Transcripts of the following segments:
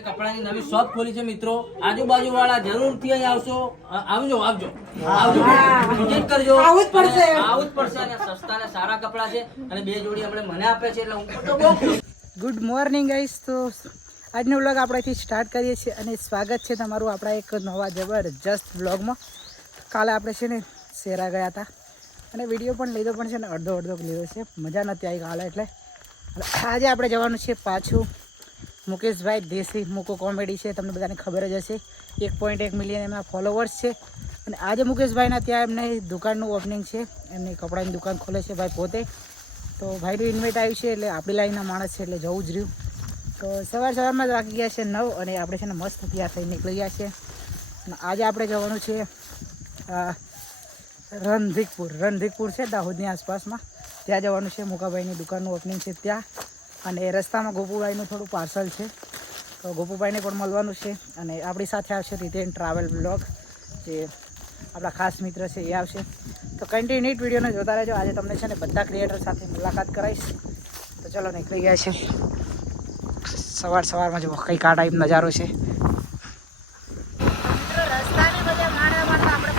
કપડાની નવી શોપ ખોલી છે મિત્રો. આજુબાજુ વાળા જરૂરથી અહીં આવશો. આવજો આવજો. આવજો. વિઝિટ કરજો. આવું જ પડશે. આવું જ પડશે અને સસ્તા ને સારા કપડા છે અને બે જોડી આપણે મને આપે છે એટલે હું તો બહુ ગુડ મોર્નિંગ ગાઈસ તો આજનો વ્લોગ આપણેથી સ્ટાર્ટ કરીએ છીએ અને સ્વાગત છે તમારું આપણા એક નવા જબરજસ્ત વ્લોગમાં કાલે આપણે છે ને શેરા ગયા હતા. અને વીડિયો પણ લીધો પણ છે ને અડધો અડધો લીધો છે. મજા નથી આવી કાલે એટલે. આજે આપણે જવાનું છે પાછું મુકેશભાઈ, દેશી મુકો કોમેડી છે, તમને બધાને ખબર જ હશે. એક પોઈન્ટ એક મિલિયન એમના ફોલોવર્સ છે. અને આજે મુકેશભાઈના ત્યાં એમને દુકાનનું ઓપનિંગ છે. એમની કપડાની દુકાન ખોલે છે ભાઈ પોતે. તો ભાઈનું ઇન્વાઇટ આવ્યું છે એટલે આપણી લાઈનના માણસ છે એટલે જવું જ રહ્યું. તો સવાર સવારમાં જ વાગી ગયા છે નવ અને આપણે છે ને મસ્ત તૈયાર થઈ નીકળી ગયા છે અને આજે આપણે જવાનું છે રણધીકપુર. રણધીકપુર છે દાહોદની આસપાસમાં. ત્યાં જવાનું છે મુકાભાઈની દુકાનનું ઓપનિંગ છે ત્યાં. અને રસ્તામાં ગોપુભાઈનું થોડું પાર્સલ છે. તો ગોપુભાઈને પણ મળવાનું છે અને આપણી સાથે આવશે રીતેન ટ્રાવેલ બ્લોગ, જે આપણા ખાસ મિત્ર છે એ આવશે. તો કન્ટિન્યુટ વિડીયોને જોતા રહેજો. આજે તમને છે ને બધા ક્રિએટર સાથે મુલાકાત કરાવીશ. તો ચલો નીકળી ગયા છે. સવાર સવારમાં જો કંઈક આ ટાઈપ નજારો છે રસ્તાની બધા માણવા માટે આપણે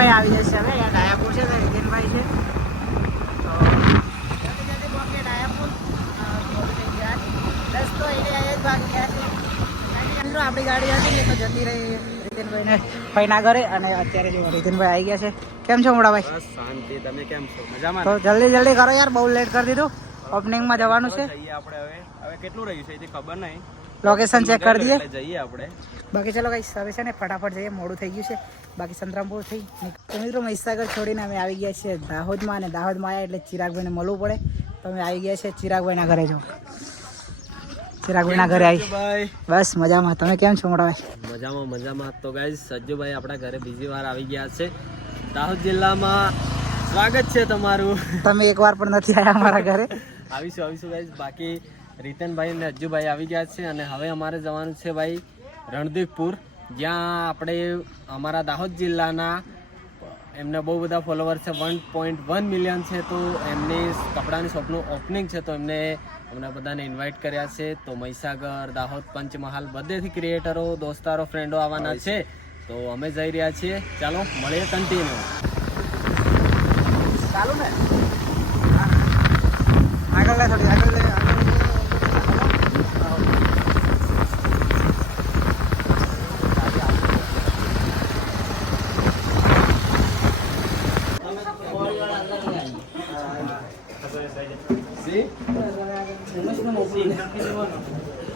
હા આવી જશે હવે. અહીંયા ડાયાપુર છે રીતેનભાઈ છે. તો પહોંચીએ ડાયાપુર એને અહીંયા જ ભાગી ગયા આપણી ગાડી હતી ને તો જતી રહી રીતેનભાઈને ભાઈના ઘરે અને અત્યારે જો રીતેનભાઈ આવી ગયા છે. કેમ છો મોડાભાઈ? શાંતિ તમે કેમ છો? મજામાં તો જલ્દી જલ્દી કરો યાર બહુ લેટ કરી દીધું. ઓપનિંગમાં જવાનું છે. આપણે હવે. હવે કેટલું રહ્યું છે એ ખબર નહીં. લોકેશન ચેક કરી દઈએ જઈએ આપણે. બાકી ચલો કઈ હવે છે ને ફટાફટ જઈએ મોડું થઈ ગયું છે. બાકી સંતરામપુર થઈ તો મિત્રો મહીસાગર છોડીને અમે આવી ગયા છીએ દાહોદમાં અને દાહોદમાં આવ્યા એટલે ચિરાગભાઈને મળવું પડે. તો અમે આવી ગયા છીએ ચિરાગભાઈના ઘરે જો. ચિરાગભાઈના ઘરે આવી બસ મજામાં. તમે કેમ છો મોટા ભાઈ? મજામાં મજામાં. તો ગાઈઝ સજ્જુભાઈ આપણા ઘરે બીજી વાર આવી ગયા છે. દાહોદ જિલ્લામાં સ્વાગત છે તમારું. તમે એકવાર પણ નથી આવ્યા અમારા ઘરે. આવીશું આવીશું ગાઈઝ બાકી રીતનભાઈ અને અજ્જુભાઈ આવી ગયા છે અને હવે અમારે જવાનું છે ભાઈ રણદીપપુર જ્યાં આપણે અમારા દાહોદ જિલ્લાના એમને બહુ બધા ફોલોવર છે વન પોઈન્ટ વન મિલિયન છે. તો એમની કપડાની શોપનું ઓપનિંગ છે, તો એમને અમને બધાને ઇન્વાઇટ કર્યા છે. તો મહીસાગર, દાહોદ, પંચમહાલ બધેથી ક્રિએટરો દોસ્તારો ફ્રેન્ડો આવવાના છે. તો અમે જઈ રહ્યા છીએ. ચાલો, મળીએ કન્ટિન્યુ ચાલો ને. આગળ લે આગળ લે.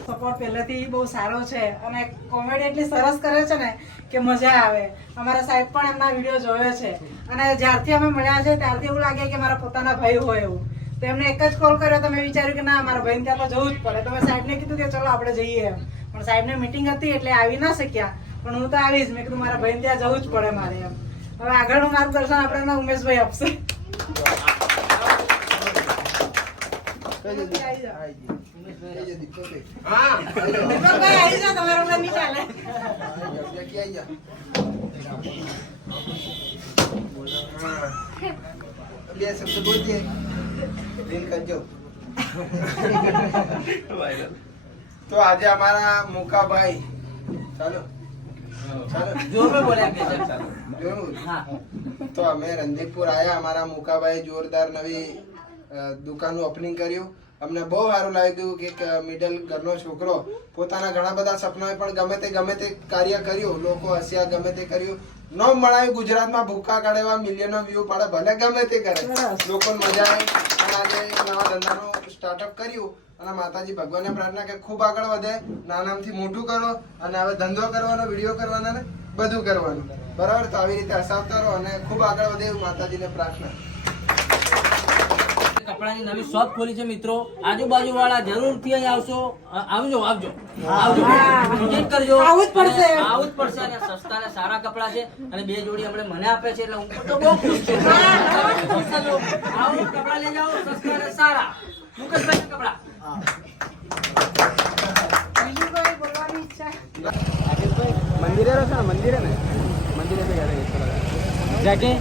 સપોર્ટ પહેલેથી બહુ સારો છે અને કોમેડી એટલી સરસ કરે છે ને કે મજા આવે. અમારા સાહેબ પણ એમના વીડિયો જોયો છે. અને જ્યારથી અમે મળ્યા છે, ત્યારથી એવું લાગે કે મારા પોતાના ભાઈ હોય એવું. તો એમને એક જ કોલ કર્યો, તો મેં વિચાર્યું કે ના, મારા ભાઈને ત્યાં તો જવું જ પડે. તો મેં સાહેબને કીધું કે ચલો આપણે જઈએ એમ. પણ સાહેબને મિટિંગ હતી એટલે આવી ના શક્યા. પણ હું તો આવીશ. મેં કીધું મારા ભાઈને ત્યાં જવું જ પડે મારે એમ. હવે આગળનું માર્ગદર્શન આપણે ઉમેશભાઈ આપશે દીપકભાઈ આવી જાઓ તમારા વગર નહીં ચાલે બે શબ્દ બોલજે દિલ કરજો તો આજે અમારા મુકાભાઈ ચાલો ચાલો જોરમાં બોલ્યા કે છે, ચાલો. જોયું હા તો અમે રંધીકપુર આયા અમારા મુકાભાઈ જોરદાર નવી અ, દુકાનનું ઓપનિંગ કર્યું. અમને બહુ સારું લાગ્યું કે મિડલ ઘરનો છોકરો પોતાના ઘણા બધા સપનાઓ પણ ગમે તે ગમે તે કાર્ય કર્યું. લોકો હસ્યા ગમે તે કર્યું. ન મળાયું ગુજરાતમાં ભૂખા કાઢે એવા મિલિયનો વ્યૂ પડે ભલે ગમે તે કરે. લોકોને મજા આવે. અને આજે નવા ધંધાનું સ્ટાર્ટઅપ કર્યું અને માતાજી ભગવાનને પ્રાર્થના કે ખૂબ આગળ વધે. નાનામથી મોટું કરો અને હવે ધંધો કરવાનો વીડિયો કરવાના ને બધું કરવાનું. બરાબર? તો આવી રીતે હસાવતા રહો અને ખૂબ આગળ વધે એવું માતાજીને પ્રાર્થના. કપડાની નવી શોપ ખોલી છે મિત્રો. આજુબાજુ વાળા જરૂરથી અહીં આવશો. આવજો આવજો. આવજો. વિઝિટ કરજો. આવું જ પડશે. અને આવવું જ પડશે અને સસ્તા ને સારા કપડા છે. અને બે જોડી આપણે મને આપે છે એટલે હું તો બહુ ખુશ છું. આવો કપડા લઈ જાઓ સસ્તા ને સારા. મુકેશભાઈ કપડા. બીજું કોઈ બોલવાની ઈચ્છા? મંદિરે મંદિરે ને? મંદિરે ભી ગયા જાકે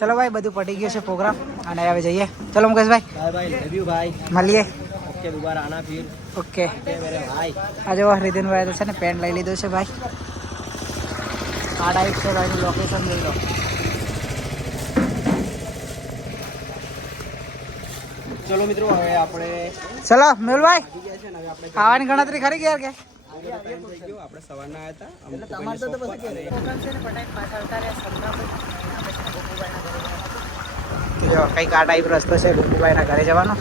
ચલો ભાઈ બધું પટી ગયું છે પ્રોગ્રામ. અને હવે જઈએ. ચલો Mukeshbhai. Bye bye love you ભાઈ મળીએ. ઓકે દોબારા આના ફિર. ઓકે. ભાઈ તો છે ને પેન્ટ લઈ લીધો છે ભાઈ. આ ટાઈપ છે ભાઈનું લોકેશન જોઈ લો. ચલો મિત્રો હવે આપણે ચલો મેલભાઈ ખાવાની ગણતરી ખરી ગયા કે આપણે સવારના આવ્યા હતા તમારે તો પછી પ્રોગ્રામ છે ને પટાઈને પાછા આવતા રહ્યા સંગ્રામભાઈ જો, કંઈક આ ટાઈપ રસ્તો છે, ગોપુભાઈના ઘરે જવાનો.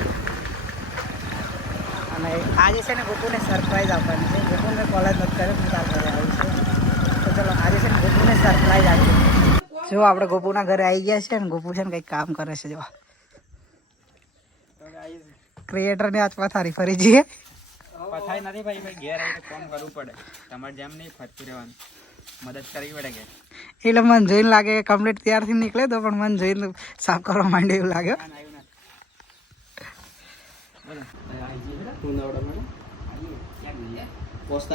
અને આજે છે ને ગોપુને સરપ્રાઈઝ આપવાની છે. ગોપુને કોલેજ નથી કરે હું તાર ઘરે આવું છું. તો ચલો, આજે છે ને ગોપુને સરપ્રાઈઝ આપી. જો, આપણે ગોપુના ઘરે આવી ગયા છે ને, ગોપુ છે ને કંઈક કામ કરે છે, જો. ક્રિએટરને આજ થારી ફરી જઈએ પથારી નથી ભાઈ ઘેર આવીને કામ કરવું પડે. તમારે જેમ નહીં ફરતું રહેવાનું. મદદ કરવી પડે કે? એટલે મને જોઈને લાગે કે કમ્પ્લીટ ત્યારથી નીકળે તો પણ મને જોઈને સાફ કરવા માંડે એવું લાગે. પોસ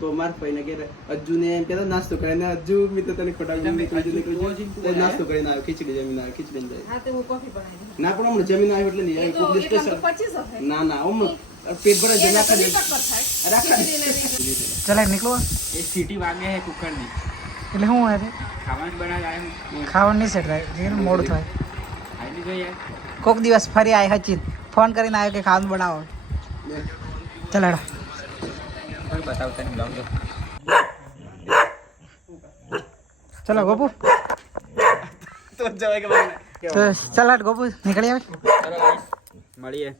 તો માર ભાઈને ઘેર અજ્જુને એમ કહેતા નાસ્તો કરીને અજ્જુ મેં તો તને ખોટા નાસ્તો કરીને આવ્યો ખીચડી જમીન આવ્યો ખીચડી જાય. ના પણ હમણાં જમીન આવ્યો એટલે નહીં ના ના હમણાં પેટ અરે આખા દિવસ. ચલે નીકળો એ સીટી વાગે છે કુકરની એટલે શું હોય છે ખાવાનું બનાવે આમ ખાવાનું નહીં સેટ થાય જેનું મોડું થાય યાર કોક દિવસ ફરી આય હચિત ફોન કરીને આવ્યો કે ખાવાનું બનાવો. ચાલ હેડો. બ્લોગ ચલો ગોપુ. તો જવાય કે તો ચાલ હેડ ગોપુ નીકળી આવે. ચલો guys, મળીએ.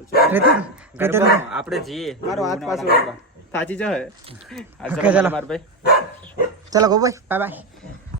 આપણે જઈએ મારો હાથ પાછો. થાચી જાય ચલો. માર ભાઈ. Bye bye